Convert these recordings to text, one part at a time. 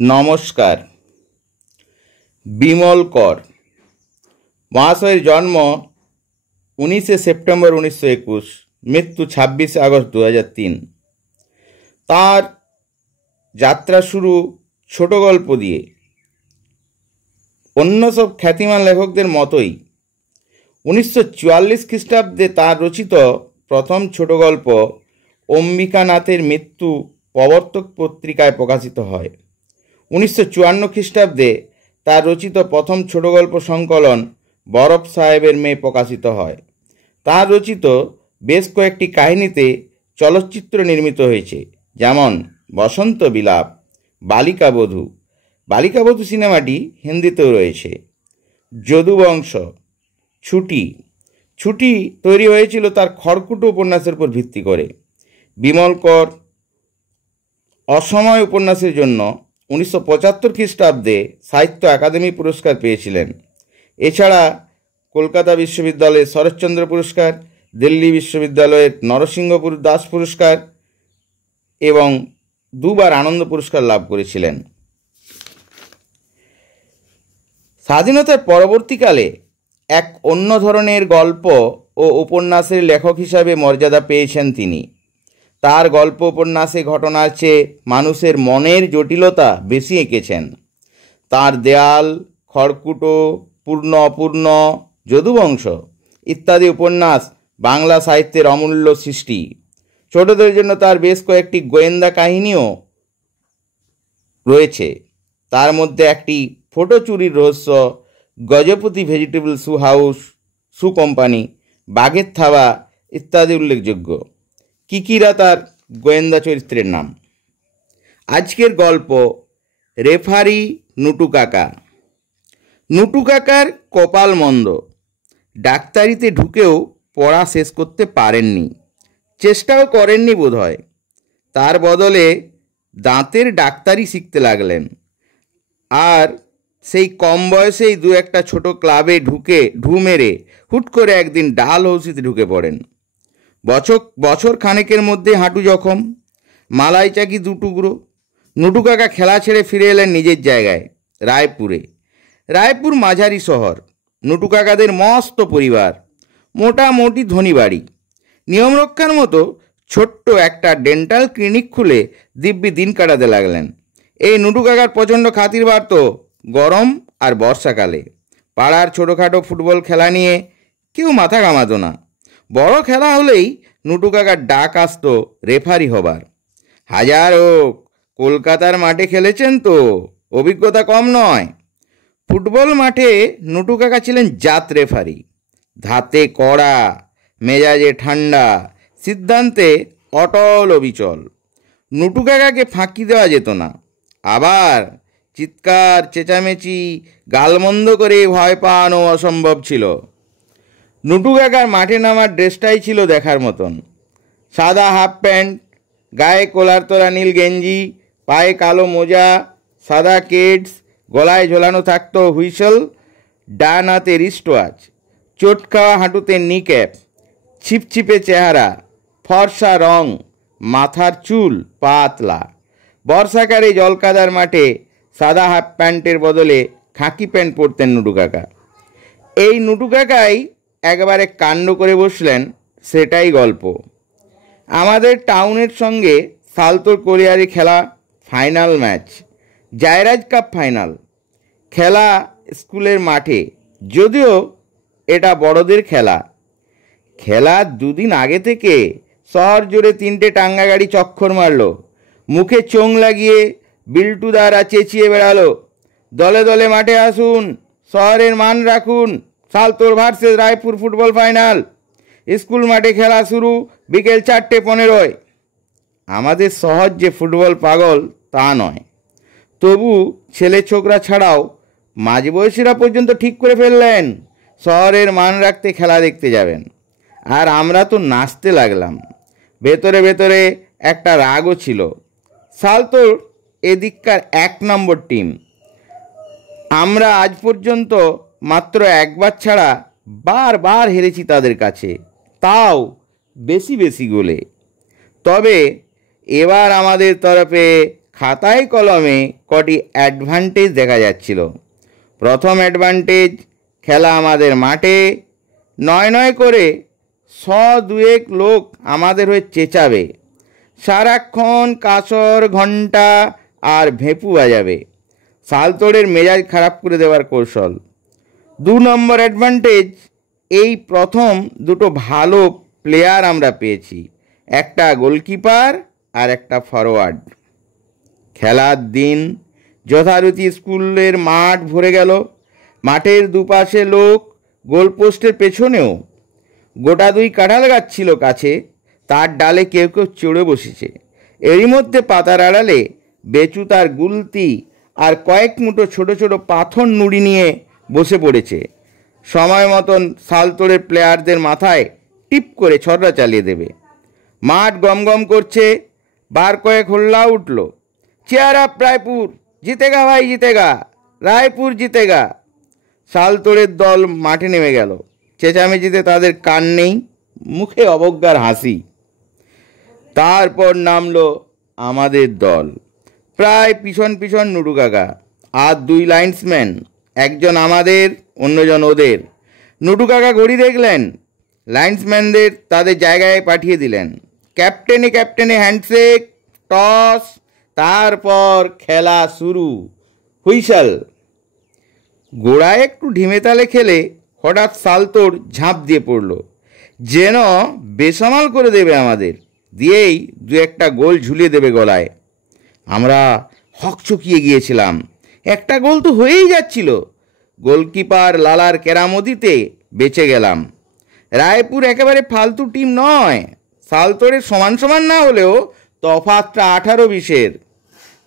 নমস্কার। বিমল কর মহাশয়ের জন্ম 19 সেপ্টেম্বর 1921, মৃত্যু 26 আগস্ট 2003। তার যাত্রা শুরু ছোট গল্প দিয়ে। অন্য সব খ্যাতিমান লেখকদের মতোই 1944 খ্রিস্টাব্দে তার রচিত প্রথম ছোট গল্প অম্বিকানাথের মৃত্যু প্রবর্তক পত্রিকায় প্রকাশিত হয়। 1954 খ্রিস্টাব্দে তার রচিত প্রথম ছোট গল্প সংকলন বরফ সাহেবের মেয়ে প্রকাশিত হয়। তার রচিত বেশ কয়েকটি কাহিনীতে চলচ্চিত্র নির্মিত হয়েছে, যেমন বসন্ত বিলাপ, বালিকাবধূ। বালিকাবধূ সিনেমাটি হিন্দিতেও রয়েছে। যদুবংশ, ছুটি। ছুটি তৈরি হয়েছিল তার খড়কুটো উপন্যাসের উপর ভিত্তি করে। বিমল কর অসময় উপন্যাসের জন্য 1975 খ্রিস্টাব্দে সাহিত্য একাডেমি পুরস্কার পেয়েছিলেন। এছাড়া কলকাতা বিশ্ববিদ্যালয়ের শরৎচন্দ্র পুরস্কার, দিল্লি বিশ্ববিদ্যালয়ের নরসিংহপুর দাস পুরস্কার এবং দুবার আনন্দ পুরস্কার লাভ করেছিলেন। স্বাধীনতার পরবর্তীকালে এক অন্য ধরনের গল্প ও উপন্যাসের লেখক হিসাবে মর্যাদা পেয়েছেন তিনি। তার গল্প উপন্যাসে ঘটনার চেয়ে মানুষের মনের জটিলতা বেশি এঁকেছেন। তার দেয়াল, খড়কুটো, পূর্ণ অপূর্ণ, যদুবংশ ইত্যাদি উপন্যাস বাংলা সাহিত্যের অমূল্য সৃষ্টি। ছোটদের জন্য তার বেশ কয়েকটি গোয়েন্দা কাহিনীও রয়েছে। তার মধ্যে একটি ফটো চুরির রহস্য, গজপতি ভেজিটেবল শু হাউস, শু কোম্পানি, বাঘের থাবা ইত্যাদি উল্লেখযোগ্য। কিকিরা তার গোয়েন্দা চরিত্রের নাম। আজকের গল্প রেফারি নুটু কাকা। নুটু কাকার কপাল মন্দ। ডাক্তারিতে ঢুকেও পড়া শেষ করতে পারেননি, চেষ্টাও করেননি বোধহয়। তার বদলে দাঁতের ডাক্তারি শিখতে লাগলেন। আর সেই কম বয়সেই দু একটা ছোট ক্লাবে ঢু মেরে হুট করে একদিন ডালহৌসিতে ঢুকে পড়েন। বছর খানেকের মধ্যে হাঁটু জখম, মালাই চাকি দুটুকরো। নুটু কাকা খেলা ছেড়ে ফিরে এলেন নিজের জায়গায়, রায়পুরে। রায়পুর মাঝারি শহর। নুটু কাকাদের মস্ত পরিবার, মোটামুটি ধনী বাড়ি। নিয়ম রক্ষার মতো ছোট্ট একটা ডেন্টাল ক্লিনিক খুলে দিব্যি দিন কাটাতে লাগলেন। এই নুটু কাকার প্রচণ্ড খাতির বাড়ত গরম আর বর্ষাকালে। পাড়ার ছোটোখাটো ফুটবল খেলা নিয়ে কেউ মাথা ঘামাতো না। বড় খেলা হলেই নুটু কাকার ডাক আসতো রেফারি হবার। হাজার হোক, কলকাতার মাঠে খেলেছেন তো, অভিজ্ঞতা কম নয়। ফুটবল মাঠে নুটু কাকা ছিলেন জাত রেফারি। ধাতে কড়া, মেজাজে ঠান্ডা, সিদ্ধান্তে অটল অবিচল। নুটু কাকাকে ফাঁকি দেওয়া যেত না। আবার চিৎকার চেঁচামেচি গালমন্দ করে ভয় পাওয়ানো অসম্ভব ছিল। নুটু কাকার মাঠে নামার ড্রেসটাই ছিল দেখার মতন। সাদা হাফ প্যান্ট, গায়ে কলার তোলা নীল গেঞ্জি, পায়ে কালো মোজা, সাদা কেডস, গলায় ঝোলানো থাকতো হুইসেল, ডান হাতে রিস্ট ওয়াচ, চোট খাওয়া হাঁটুতে নি ক্যাপ, ছিপছিপে চেহারা, ফর্সা রং, মাথার চুল পাতলা। বর্ষাকালে জলকাদার মাঠে সাদা হাফ প্যান্টের বদলে খাকি প্যান্ট পরতেন নুটু কাকা। এই নুটু কাকাই একবারে কাণ্ড করে বসলেন, সেটাই গল্প। আমাদের টাউনের সঙ্গে সালতোর কোলিয়ারি খেলা ফাইনাল ম্যাচ, জায়রাজ কাপ ফাইনাল। খেলা স্কুলের মাঠে, যদিও এটা বড়দের খেলা। খেলার দুদিন আগে থেকে শহর জুড়ে 3টে টাঙ্গা গাড়ি চক্কর মারল। মুখে চোং লাগিয়ে বিল্টুদারা চেঁচিয়ে বেড়ালো, দলে দলে মাঠে আসুন, শহরের মান রাখুন, Saltora versus Raipur football final. School মাঠে খেলা শুরু বিকেল 4:15। আমাদের শহর যে ফুটবল পাগল তা নয়, তবু ছেলে ছোকরা ছাড়াও মাঝবয়সীরা পর্যন্ত ঠিক করে ফেললেন শহরের মান রাখতে খেলা দেখতে যাবেন। আর আমরা তো নাচতে লাগলাম। ভেতরে ভেতরে একটা রাগও ছিল। সালতোর এদিককার 1 নম্বর টিম। আমরা আজ পর্যন্ত মাত্র একবার ছাড়া বারবার হেরেছি তাদের কাছে, তাও বেশি বেশি গোলে। তবে এবার আমাদের তরফে খাতায় কলমে কটি অ্যাডভান্টেজ দেখা যাচ্ছিল। প্রথম অ্যাডভান্টেজ, খেলা আমাদের মাঠে, নয় নয় করে 100-2 লোক আমাদের হয়ে চেঁচাবে, সারাক্ষণ কাসর ঘণ্টা আর ভেপু বাজাবে, সালতোড়ের মেজাজ খারাপ করে দেওয়ার কৌশল। 2 নম্বর অ্যাডভান্টেজ, এই প্রথম দুটো ভালো প্লেয়ার আমরা পেয়েছি, একটা গোলকিপার আর একটা ফরওয়ার্ড। খেলার দিন যথারীতি স্কুলের মাঠ ভরে গেল, মাঠের দুপাশে লোক, গোলপোস্টের পেছনেও। গোটা 2 কাঁঠাল গাছ ছিল কাছে, তার ডালে কেউ কেউ চড়ে বসেছে। এরই মধ্যে পাতার আড়ালে বেচু তার গুলতি আর কয়েক মুঠো ছোট ছোট পাথর নুড়ি নিয়ে বসে পড়েছে। সময় মতন সালতোড়ের প্লেয়ারদের মাথায় টিপ করে ছড়া চালিয়ে দেবে। মাঠ গমগম করছে, বার কয়েক হল্লা উঠল, চেয়ার আপ রায়পুর, জিতেগা ভাই জিতেগা, রায়পুর জিতেগা। সালতোড়ের দল মাঠে নেমে গেল। চেঁচামেচিতে তাদের কান নেই, মুখে অবজ্ঞার হাসি। তারপর নামলো আমাদের দল, প্রায় পিছন পিছন নুডু কাকা আর 2 লাইন্সম্যান, একজন আমাদের, অন্যজন ওদের। নুডু কাকা ঘড়ি দেখলেন, লাইন্সম্যানদের তাদের জায়গায় পাঠিয়ে দিলেন। ক্যাপ্টেনে ক্যাপ্টেনে হ্যান্ডশেক, টস, তারপর খেলা শুরু। হুইসেল। গোড়ায় একটু ঢিমে তালে খেলে হঠাৎ সালতোড় ঝাঁপ দিয়ে পড়ল, যেন বেসামাল করে দেবে আমাদের, দিয়েই 2-1টা গোল ঝুলিয়ে দেবে গলায়। আমরা হকচকিয়ে গিয়েছিলাম, একটা গোল তো হয়েই যাচ্ছিল। গোলকিপার লালার কেরামতিতে বেঁচে গেলাম। রায়পুর একেবারে ফালতু টিম নয়, সালতোড়ের সমান সমান না হলেও তফাৎটা 18-20-এর।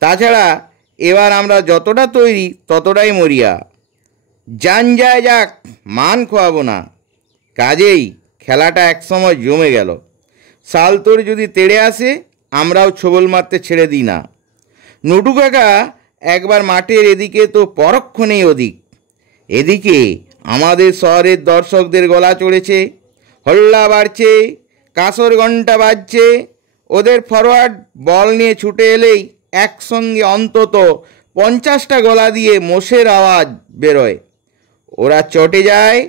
তাছাড়া এবার আমরা যতটা তৈরি ততটাই মরিয়া। যান যায় যাক, মান খোয়াবো না। কাজেই খেলাটা একসময় জমে গেল। সালতোড় যদি তেড়ে আসে, আমরাও ছোবল মারতে ছেড়ে দিই না। নুডু কাকা একবার মাঠের এদিকে তো পরক্ষণেই ওদিক। এদিকে আমাদের শহরের দর্শকদের গলা চড়েছে, হল্লা বাড়ছে, কাঁসর ঘণ্টা বাজছে। ওদের ফরওয়ার্ড বল নিয়ে ছুটে এলেই একসঙ্গে অন্তত 50টা গলা দিয়ে মোষের আওয়াজ বেরোয়। ওরা চটে যায়,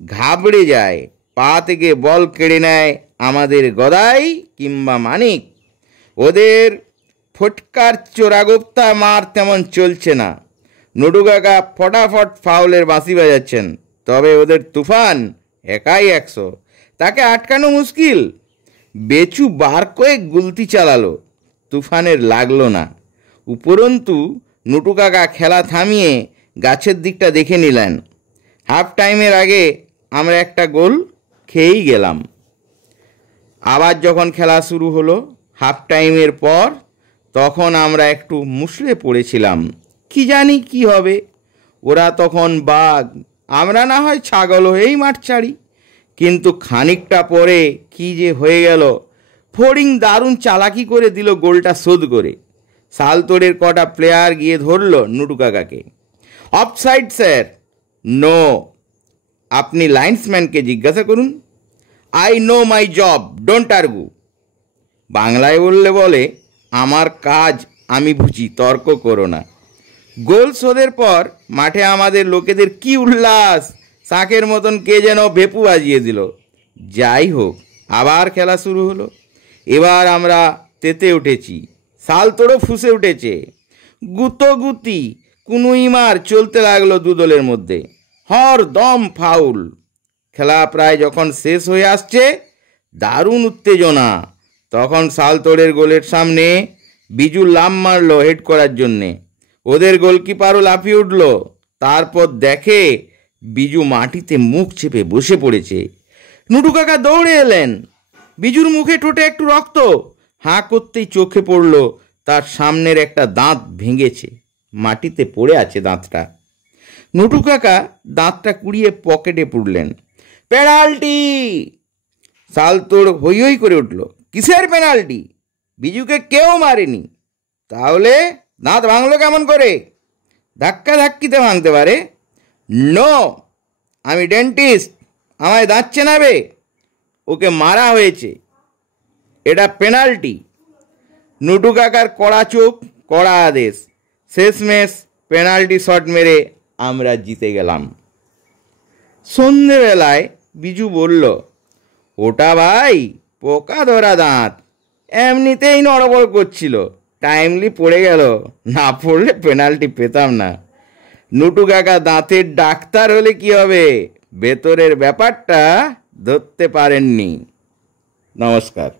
ঘাবড়ে যায়, পা থেকে বল কেড়ে নেয় আমাদের গদাই কিংবা মানিক। ওদের ফটকার চোরাগোপ্তা মার তেমন চলছে না। নুডু কাকা ফটাফট ফাউলের বাঁশি বাজাচ্ছেন, তবে ওদের তুফান একাই 100, তাকে আটকানো মুশকিল। বেচু বার কয়েক গুলতি চালালো, তুফানের লাগলো না। উপরন্তু নুটু কাকা খেলা থামিয়ে গাছের দিকটা দেখে নিলেন। হাফ টাইমের আগে আমরা একটা গোল খেয়েই গেলাম। আবার যখন খেলা শুরু হলো হাফ টাইমের পর, তখন আমরা একটু মুষড়ে পড়েছিলাম, কি জানি কি হবে। ওরা তখন বাঘ, আমরা না হয় ছাগল হয়েই মাঠ ছাড়ি। কিন্তু খানিকটা পরে কি যে হয়ে গেল। ফড়িং দারুণ চালাকি করে দিল গোলটা শোধ করে। সালতোড়ের কটা প্লেয়ার গিয়ে ধরল নুটু কাকাকে। Offside sir. নো, আপনি লাইন্সম্যানকে জিজ্ঞাসা করুন। I know my job, don't argue. বাংলায় বললে বলে, আমার কাজ আমি বুঝি, তর্ক করো না। গোল শোধের পর মাঠে আমাদের লোকেদের কি উল্লাস, শাঁখের মতন কে যেন ভেপু বাজিয়ে দিল। যাই হোক, আবার খেলা শুরু হলো। এবার আমরা তেতে উঠেছি, সালতোড়ও ফুঁসে উঠেছে। গুতোগুতি কুনুইমার চলতে লাগলো 2 দলের মধ্যে, হর দম ফাউল। খেলা প্রায় যখন শেষ হয়ে আসছে, দারুণ উত্তেজনা। তখন সালতোড়ের গোলের সামনে বিজু লাম মারলো হেড করার জন্যে। ওদের গোলকিপারও লাফিয়ে উঠল। তারপর দেখে বিজু মাটিতে মুখ চেপে বসে পড়েছে। নুটু কাকা দৌড়ে এলেন। বিজুর মুখে ঠোঁটে একটু রক্ত, হাঁ করতেই চোখে পড়ল তার সামনের একটা দাঁত ভেঙেছে, মাটিতে পড়ে আছে দাঁতটা। নুটু কাকা দাঁতটা কুড়িয়ে পকেটে পুরলেন। পেনাল্টি! সালতোড় হই হই করে উঠল। কিসের পেনাল্টি? বিজুকে কেউ মারেনি। তাহলে দাঁত ভাঙলো কেমন করে? ধাক্কা ধাক্কিতে ভাঙতে পারে। নো, আমি ডেন্টিস্ট, আমায় দাঁত চেনাবে? ওকে মারা হয়েছে, এটা পেনাল্টি। নুটু কাকার কড়া চোখ, কড়া আদেশ। শেষমেশ পেনাল্টি শট মেরে আমরা জিতে গেলাম। সন্ধেবেলায় বিজু বলল, ওটা ভাই পোকা ধরা দাঁত, এমনিতেই নড়বড় করছিল, টাইমলি পড়ে গেল, না পড়লে পেনাল্টি পেতাম না। নুটু কাকা দাঁতের ডাক্তার হলে কি হবে, ভেতরের ব্যাপারটা ধরতে পারেননি। নমস্কার।